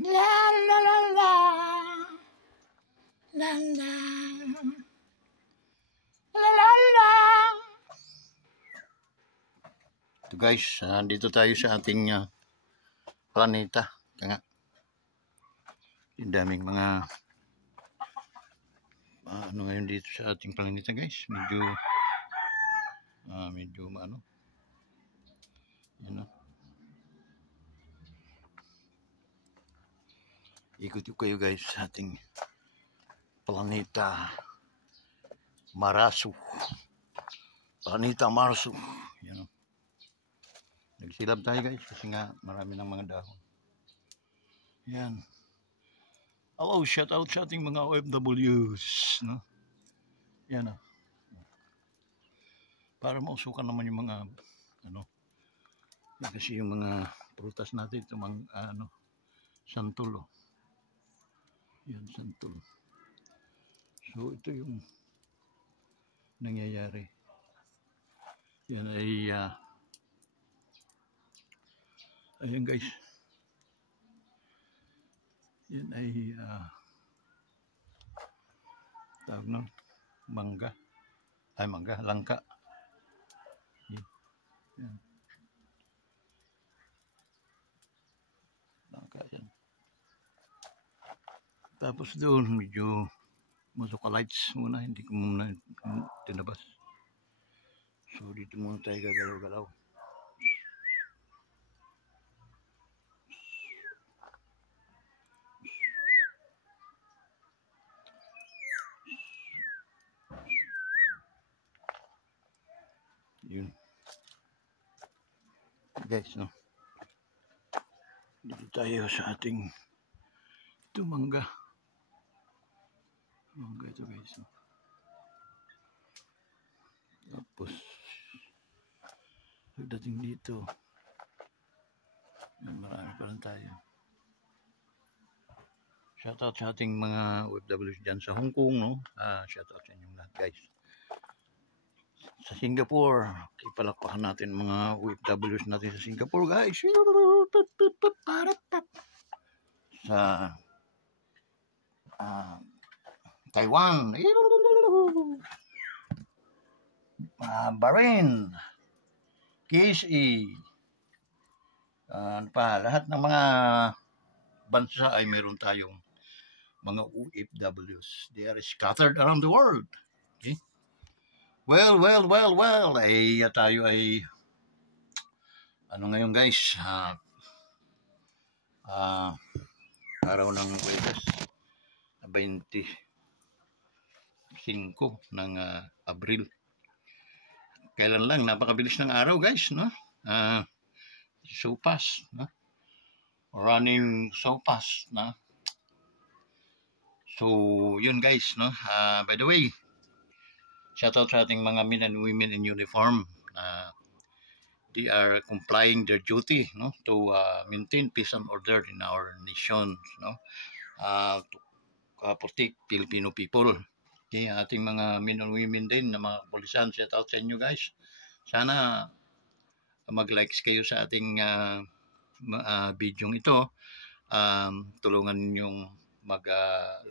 La la la la la la la la la. Ito guys, dito tayo sa ating planeta. Kaya ang daming mga ano ngayon dito sa ating planeta guys. Medyo ano. Yan o. Ikot ko kayo guys sa ating planeta Marasu. Planeta Marasu. Yan o. Nagsilab tayo guys kasi nga marami ng mga dahon. Yan. Hello, shout out sa ating mga OFWs, no? Yan o. Para mausukan naman yung mga ano. Kasi yung mga prutas natin ito mga santol. Yan, santol. So ito yung nangyayari. Yan ay ayan guys. Yan ay tawag ng mangga. Ay mangga, langka. Yan. Langka yan. Tapos doon medyo musukalites muna, hindi ko muna tinabas. So dito muna tayo gagalaw-galaw. Yun. Guys, no. Dito tayo sa ating ito mangga. Mangga ito guys, no. Tapos pagdating dito marami pa rin tayo. Shoutout sa ating mga OFWs dyan sa Hong Kong, no? Shoutout sa inyong lahat guys. Sa Singapore, ipalakpakan natin mga OFWs natin sa Singapore guys. Sa Taiwan, Bahrain, KSE, lahat ng mga bansa ay mayroon tayong mga OFWs. They are scattered around the world. Okay? Well, ay tayo ay ano ngayon guys, araw ng Webes, 25 ng Abril. Kailan lang, napakabilis ng araw guys, no? So fast, no? Running so fast, no? So, yun guys, no? By the way, shout out sa ating mga men and women in uniform. They are complying their duty, no, to maintain peace and order in our nation, no, to protect Filipino people. Okay, ating mga men and women din na mga pulisan, shout out sa inyo guys. Sana mag-likes kayo sa ating video ito. Tulungan ninyong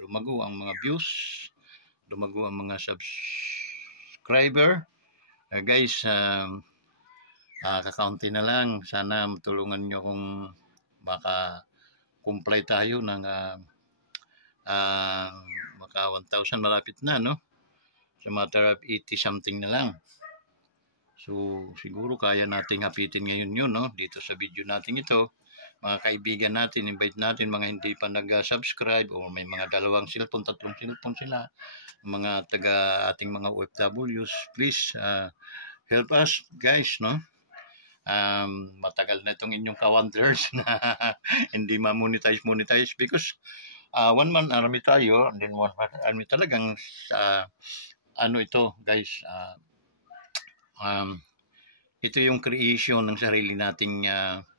lumago ang mga views, lumago ang mga subscriber. Guys, kakaunti na lang. Sana matulungan nyo kung maka-comply tayo ng maka 1,000 malapit na, no? Sa matter of 80 something na lang. So siguro kaya nating hapitin ngayon yun, no? Dito sa video natin ito. Mga kaibigan natin, invite natin mga hindi pa nag-subscribe o may mga dalawang cellphone, tatlong cellphone sila, mga taga ating mga OFWs, please help us guys, no? Matagal na itong inyong ka-wonders na hindi ma-monetize because one man army tayo, and then one man army talagang ano ito guys, ito yung creation ng sarili nating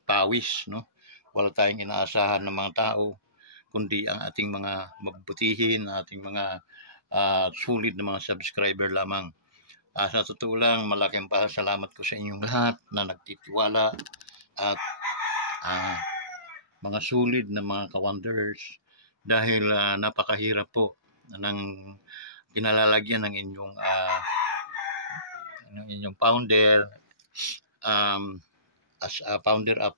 pawis, no? Wala tayong inaasahan ng mga tao kundi ang ating mga mabutihin, ating mga sulit na mga subscriber lamang. Sa totoo lang, malaking pasalamat ko sa inyong lahat na nagtitiwala at mga solid na mga ka-wonders, dahil napakahirap po ng kinalalagyan ng inyong founder, as a founder of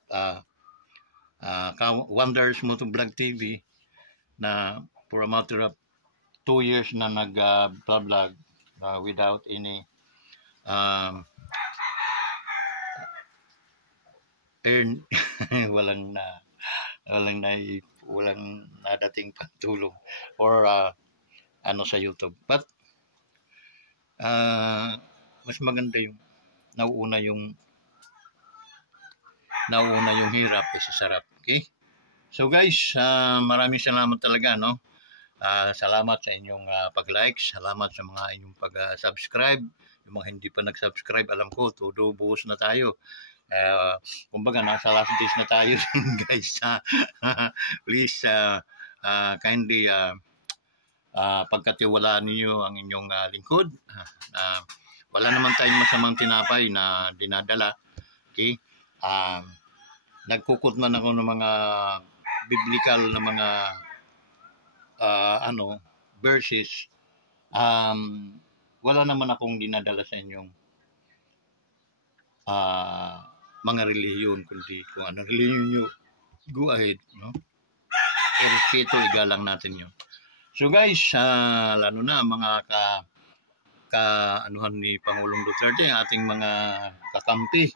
Wonders Motovlog TV, na for a matter of 2 years na nag-vlog without any earn walang nadating pagtulong or sa YouTube. But mas maganda yung nauuna yung hirap sa sarap. Okay? So guys, maraming salamat talaga, no? Salamat sa inyong pag-like, salamat sa mga inyong pag-subscribe. Yung mga hindi pa nag-subscribe, alam ko, todo buhos na tayo. Kumbaga, nasa last days na tayo guys. Please, kindly pagkatiwalaan niyo ang inyong lingkod. Wala naman tayong masamang tinapay na dinadala. Okay? Nagkukot man ako ng mga biblical na mga verses. Wala naman akong dinadala sa inyong mga relihiyon, kundi kung ano relihiyon nyo, go ahead, no? Respeto, igalang natin yun. So guys, lalo na mga anuhan ni Pangulong Duterte, ating mga kakampi.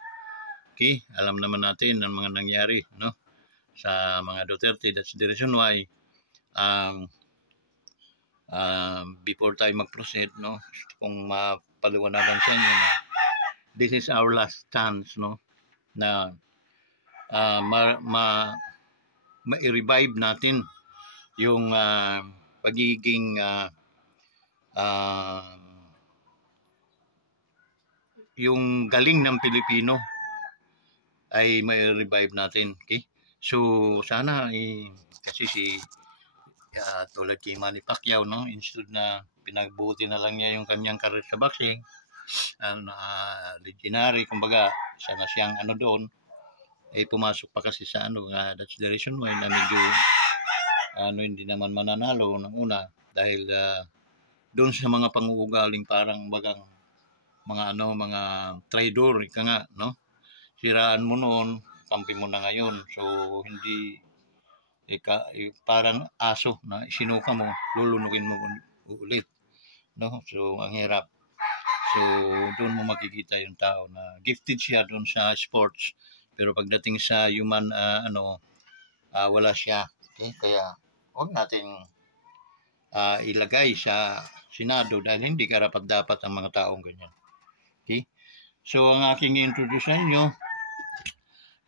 Okay, alam naman natin ang mga nangyari, no, sa mga Duterte. That's the reason why before tayo mag-proceed, no, gusto kong mapaliwanagan sa inyo na this is our last chance, no, na ma-revive natin yung pagiging yung galing ng Pilipino ay ma-revive natin. Okay? So sana kasi tulad kay Manny Pacquiao, no, instead na pinagbuti na lang niya yung kanyang career sa boxing, legendary, kumbaga sana siyang doon, pumasok pa kasi sa that's the reason why na medyo hindi naman mananalo ng una, dahil doon sa mga pang-uugaling parang bagang mga traidor, ika nga, no? Siraan mo noon, kampi mo na ngayon. So hindi parang aso na sinuka mo, lulunukin mo ulit, no? So ang hirap. So doon mo makikita yung tao na gifted siya doon sa sports, pero pagdating sa human wala siya. Okay? Kaya huwag natin ilagay sa Senado dahil hindi karapat-dapat ang mga taong ganyan. Okay? So ang aking introduce sa inyo,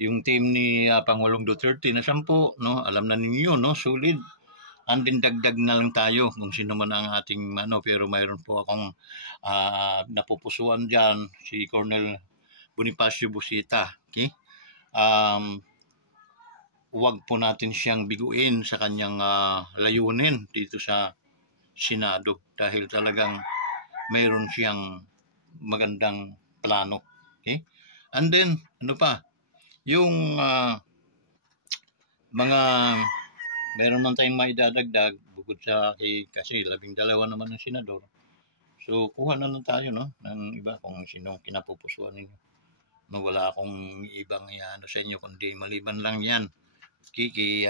yung team ni Pangulong Duterte na 10, no? Alam na ninyo, no? Solid. Andin dagdag na lang tayo kung sino man ang ating pero mayroon po akong napupusuan diyan, si Colonel Bonifacio Busita. Okay? Huwag po natin siyang biguin sa kanyang layunin dito sa Senado dahil talagang mayroon siyang magandang plano. Okay? And then, yung meron man tayong maidadagdag bukod sa kasi 12 naman ng senador. So, kuha na lang tayo, no, ng iba kung sino kinapupusuan ninyo. No, wala akong ibang sa inyo kundi maliban lang yan kay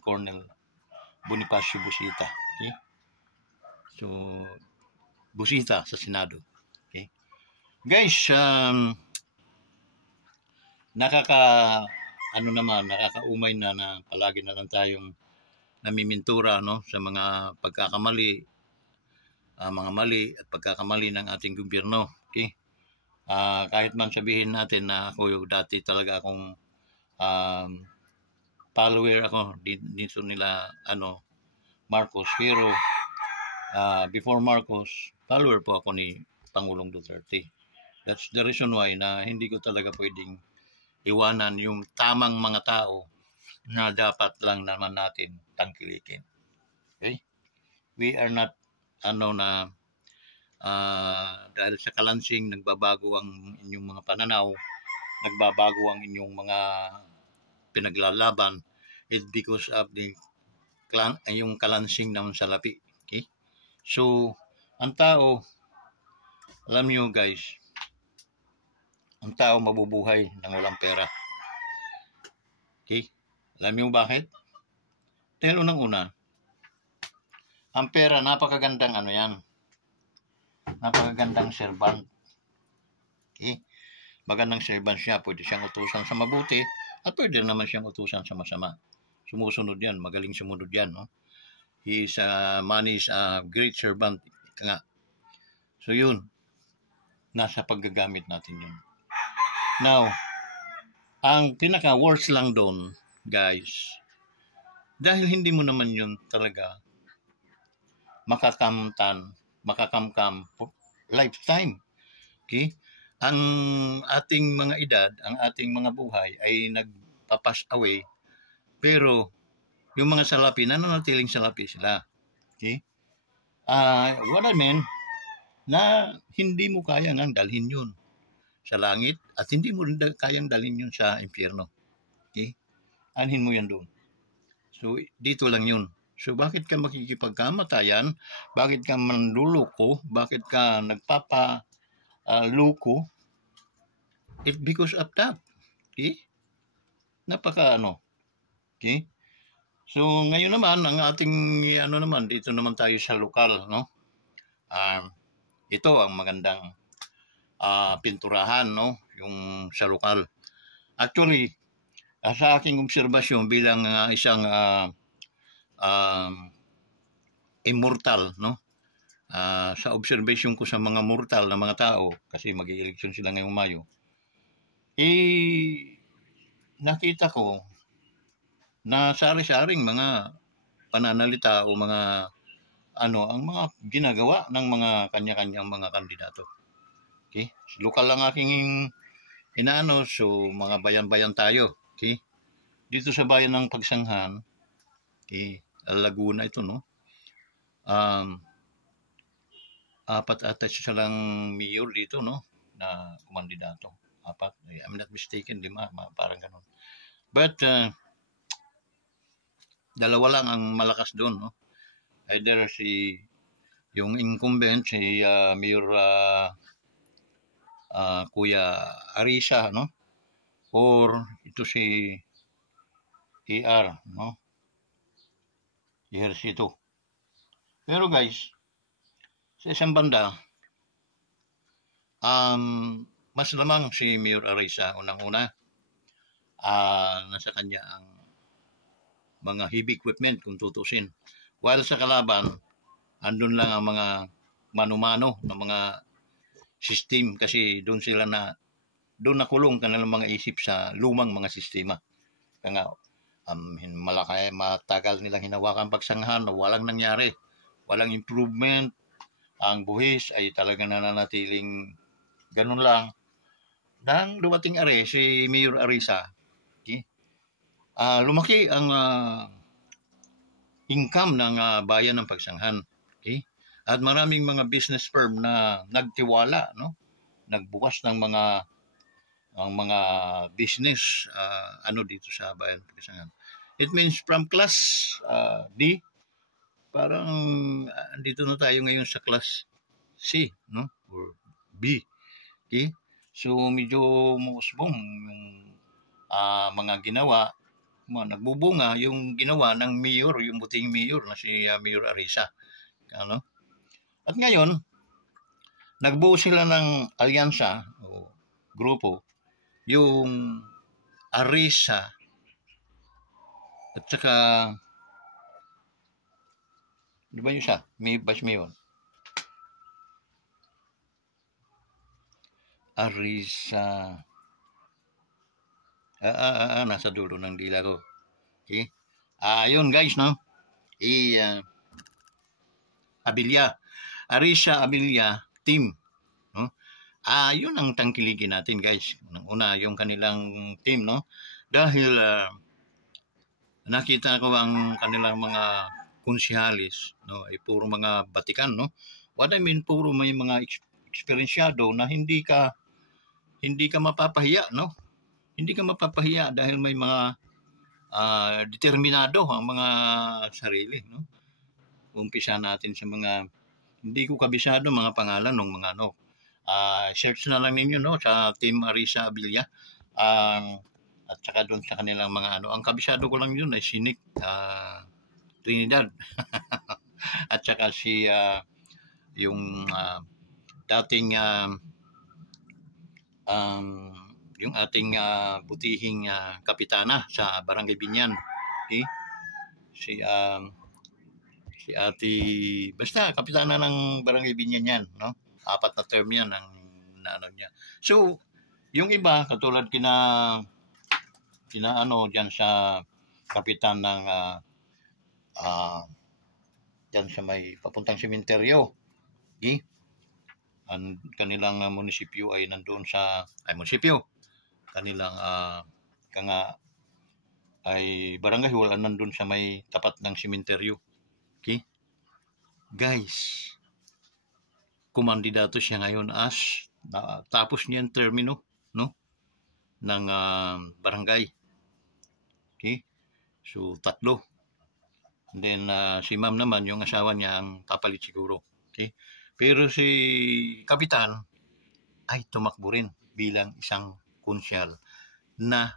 Colonel Bonifacio Busita. Okay? So, Busita sa Senado. Okay? Guys, nakakaumay na palagi na lang tayong namimintura, no, sa mga pagkakamali, mga mali at pagkakamali ng ating gobyerno. Okay? Kahit man sabihin natin na ako yung dati talaga akong follower ako dito nila Marcos, pero before Marcos, follower po ako ni Pangulong Duterte. That's the reason why na hindi ko talaga pwedeng iwanan yung tamang mga tao na dapat lang naman natin tangkilikin. Okay? We are not dahil sa kalansing nagbabago ang inyong mga pananaw, nagbabago ang inyong mga pinaglalaban, it because of the yung kalansing ng salapi. Okay? So, ang tao, alam nyo guys, ang tao mabubuhay ng walang pera. Okay? Alam nyo bakit? Dahil unang-una, ang pera, napakagandang ano yan. Napakagandang servant. Okay? Magandang servant siya. Pwede siyang utusan sa mabuti at pwede naman siyang utusan sa masama. Sumusunod yan. Magaling sumunod yan. No? Money is a great servant. Nga. So yun. Nasa paggagamit natin yun. Now, ang pinaka-worst lang doon, guys, dahil hindi mo naman yun talaga makakamkam lifetime. Okay? Ang ating mga edad, ang ating mga buhay ay nagpapass away, pero yung mga salapi, nananatiling salapi sila. Okay? What I mean, na hindi mo kaya nang dalhin yun sa langit at hindi mo rin kayang dalhin yun sa impyerno. Okay? Anhin mo yan doon. So, dito lang yun. So, bakit ka makikipagkamatayan? Bakit ka manluloko? Bakit ka nagpapaloko? It's because of that. Okay? Okay? So, ngayon naman, ang ating, dito naman tayo sa lokal, no? Ito ang magandang pinturahan, no? Yung sa lokal. Actually, sa aking obserbasyon bilang isang immortal, no? Sa observation ko sa mga mortal na mga tao, kasi mag-i-election sila ngayong Mayo, nakita ko na sari-saring mga pananalita o mga ang mga ginagawa ng mga kanya-kanyang mga kandidato. Okay? Lokal lang aking so mga bayan-bayan tayo. Okay? Dito sa bayan ng Pagsanghan, okay, Laguna ito, no? Apat ata silang mayor dito, no? Na kumandidato. Apat. I'm not mistaken, 5, parang ganun. But, dalawa lang ang malakas doon, no? Either yung incumbent, si Mayor Kuya Arisa, no? Or ito si ER, no? Ejercito. Pero guys, sa isang banda, mas lamang si Mayor Arisa unang-una. Nasa kanya ang mga heavy equipment kung tutusin. While sa kalaban, andun lang ang mga mano-mano ng mga system kasi doon nakulong kanilang mga isip sa lumang mga sistema. Kaya matagal nilang hinawakan Pagsanghan na walang nangyari. Walang improvement. Ang buhis ay talaga nananatiling ganun lang. Nang dumating si Mayor Arisa, okay? Lumaki ang income ng bayan ng Pagsanghan. Okay? At maraming mga business firm na nagtiwala, no? Nagbukas ng mga business dito sa bayan ng Pagsanghan. It means from class D, parang andito na tayo ngayon sa class C, no? Or B. Okay? So medyo musbong yung mga ginawa, nagbubunga yung ginawa ng mayor, yung buting mayor na si Mayor Arisa. Ano? At ngayon, nagbuo sila ng alyansa o grupo, yung Arisa at saka di ba yung siya? May Vice Mayor. Arisa. Nasa dulo ng dila ko. Okay? Yun guys, no? Abilia. Arisa Abilia team. No? Yun ang tangkiligin natin guys. Una, yung kanilang team, no? Dahil nakita ko ang kanilang mga konsihalis, no? Ay puro mga batikan, no? What I mean, puro may mga eksperyensyado na hindi ka mapapahiya, no? Hindi ka mapapahiya dahil may mga determinado ang mga sarili, no? Umpisa natin sa mga hindi ko kabisado mga pangalan ng mga ano. Search na lang ninyo, no, sa Team Arisa Abilia. At saka doon sa kanilang mga ano. Ang kabisado ko lang yun ay si Nick Trinidad. At saka si yung dating yung ating butihing kapitana sa Barangay Binyan. Okay? Si Ate, basta kapitana ng Barangay Binyan yan, no? 4 na term yan ang ano niya. So, yung iba katulad kina ano diyan sa kapitan ng diyan sa may papuntang sementeryo. Okay? Ang kanilang munisipyo ay nandoon sa munisipyo. Kanilang kanga ay barangay wala nandoon sa may tapat ng sementeryo. Okay? Guys, kumandidato siya ngayon as tapos niya ang termino, no, ng barangay. Okay? So, 3. And then, si ma'am naman, yung asawa niya, ang kapalit siguro. Okay? Pero si kapitan ay tumakbo rin bilang isang konsyal na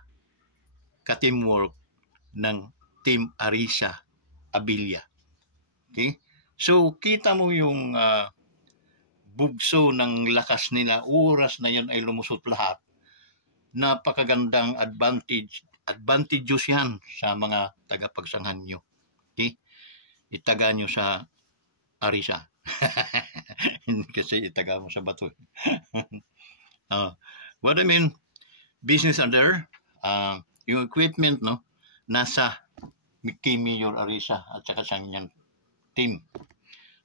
ka-teamwork ng Team Arisa Abilia. Okay? So, kita mo yung bugso ng lakas nila. Oras na yan ay lumusot lahat. Napakagandang advantageous yan sa mga tagapagsanghan nyo. Okay? Itaga nyo sa Arisa. Kasi itaga mo sa bato. What I mean, business under, yung equipment, no, nasa kay Mayor Arisa at saka sa kanyang team.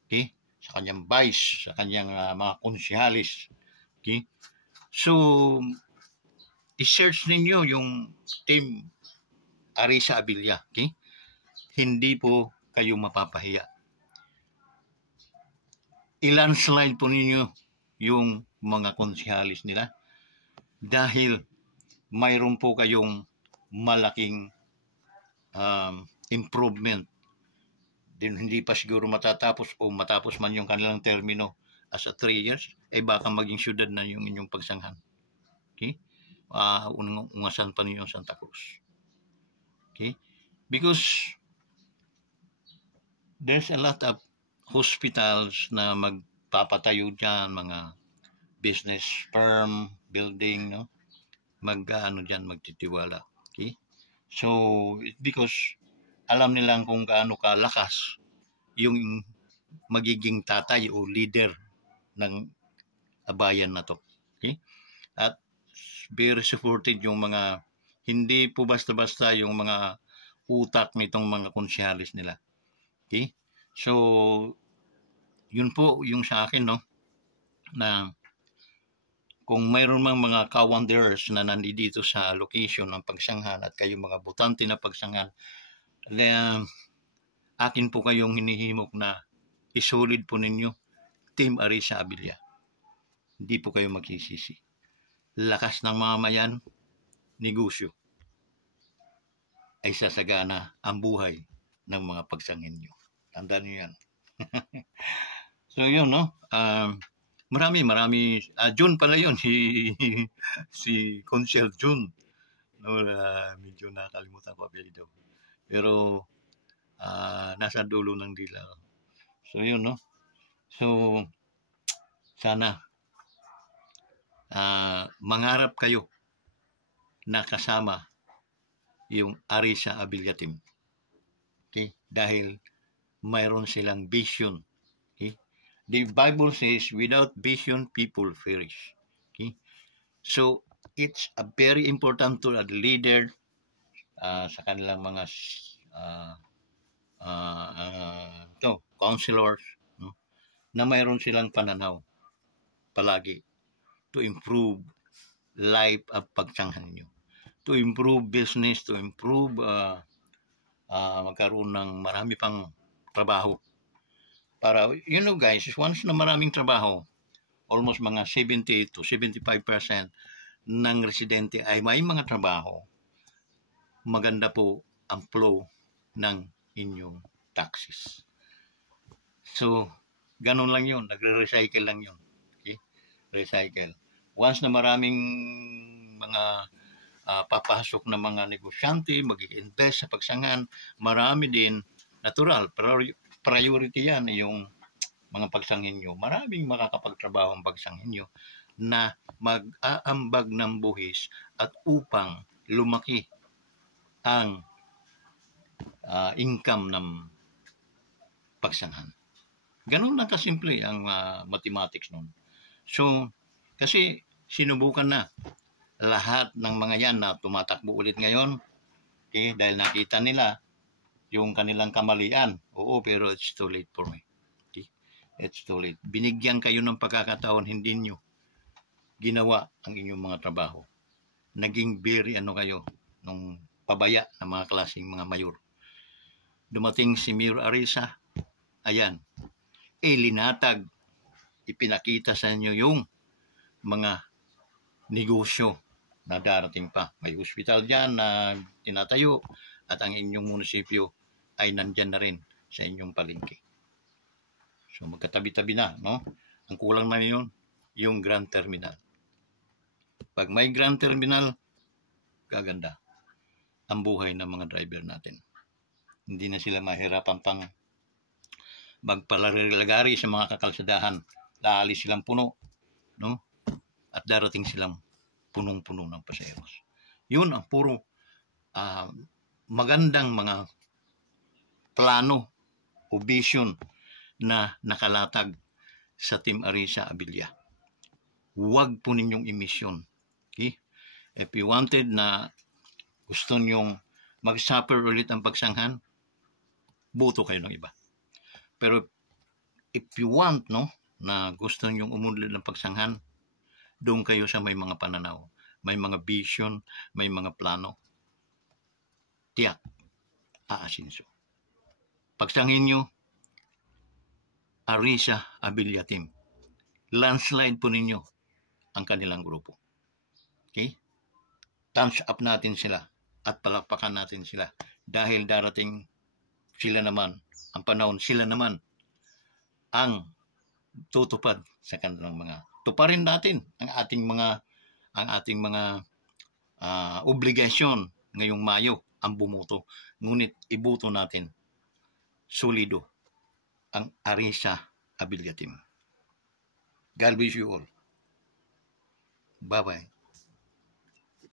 Okay? Sa kanyang vice, sa kanyang mga konsihalis. Okay? So, i-search ninyo yung team Arisa Abilia. Okay? Hindi po kayo mapapahiya. I-landslide po ninyo yung mga konsihalis nila dahil mayroon po kayong malaking improvement. Din hindi pa siguro matatapos o matapos man yung kanilang termino as a 3 years, ay baka maging syudad na yung inyong pagsanghan. Okay? Ungasan pa ninyo Santa Cruz. Okay? Because there's a lot of hospitals na magpapatayo dyan, mga business firm, building, no? Dyan, magtitiwala. Okay? So, because alam nilang kung gaano kalakas yung magiging tatay o leader ng bayan na to. Okay? At very supported yung mga, hindi po basta-basta yung mga utak nitong mga konsyalis nila. Okay? So, yun po yung sa akin, no, na kung mayroon mang mga ka-wanderers na nandito sa location ng pagsanghan at kayo mga butante na pagsanghan, akin po kayong hinihimok na isolid po ninyo Team Arisa Abilia. Hindi po kayo magsisisi. Lakas ng mamayan, negosyo ay sasagana ang buhay ng mga pagsangin nyo. Tandaan nyo yan. So yun, no? Marami. June pala yun. Si Consul June. No, medyo nakalimutan ko apelido. Pero nasa dulo ng dila. So yun, no? So sana mangarap kayo na kasama yung Arisa Abilia team. Okay? Dahil mayroon silang vision. Okay? The Bible says, without vision, people perish. Okay? So, it's a very important to a leader sa kanilang mga counselors, no? Na mayroon silang pananaw palagi to improve life at pagsanghan nyo. To improve business, to improve magkaroon ng marami pang trabaho. Para, you know guys, once na maraming trabaho, almost mga 70 to 75% ng residente ay may mga trabaho, maganda po ang flow ng inyong taxes. So, ganun lang yun. Nagre-recycle lang yun. Okay? Recycle. Once na maraming mga papasok na mga negosyante, mag-i-invest sa pagsangan, marami din, natural, priority yan yung mga pagsangin nyo. Maraming makakapagtrabaho ang pagsangin nyo na mag-aambag ng buhis at upang lumaki ang income ng pagsanghan. Ganun lang kasimple ang mathematics nun. So, kasi sinubukan na lahat ng mga yan na tumatakbo ulit ngayon, okay, dahil nakita nila yung kanilang kamalian. Oo, pero it's too late for me. Okay? It's too late. Binigyan kayo ng pagkakataon, hindi nyo ginawa ang inyong mga trabaho. Naging very kayo nung pabaya ng mga klaseng mga mayor. Dumating si Mayor Arisa, ayan, linatag, ipinakita sa inyo yung mga negosyo na darating pa. May hospital dyan na tinatayo at ang inyong munisipyo ay nandyan na rin sa inyong palengke. So magkatabi-tabi na, no? Ang kulang na yun, yung Grand Terminal. Pag may Grand Terminal, gaganda ang buhay ng mga driver natin. Hindi na sila mahirapan pang magpalalagari sa mga kakalsadahan. Laalis silang puno, no? At darating silang punong-puno ng pasaheros. Yun ang puro magandang mga plano o vision na nakalatag sa Team Arisa Abilia. Huwag po ninyong emission. Okay? If you wanted na gusto nyong mag-suffer ulit ang pagsanghan, boto kayo ng iba. Pero if you want, no, na gusto nyong umunlad ng pagsanghan, doon kayo sa may mga pananaw, may mga vision, may mga plano. Tiyak, aasinso. Pagsangin nyo, Arisa Abilia Team. Landslide po ninyo ang kanilang grupo. Okay? Thumbs up natin sila at palakpakan natin sila dahil darating sila naman, ang panahon sila naman ang tutupad sa kanilang mga tuparin natin ang ating mga obligasyon ngayong Mayo ang bumoto. Ngunit iboto natin solido ang Arisa Abilia Team. God bless you all. Bye-bye.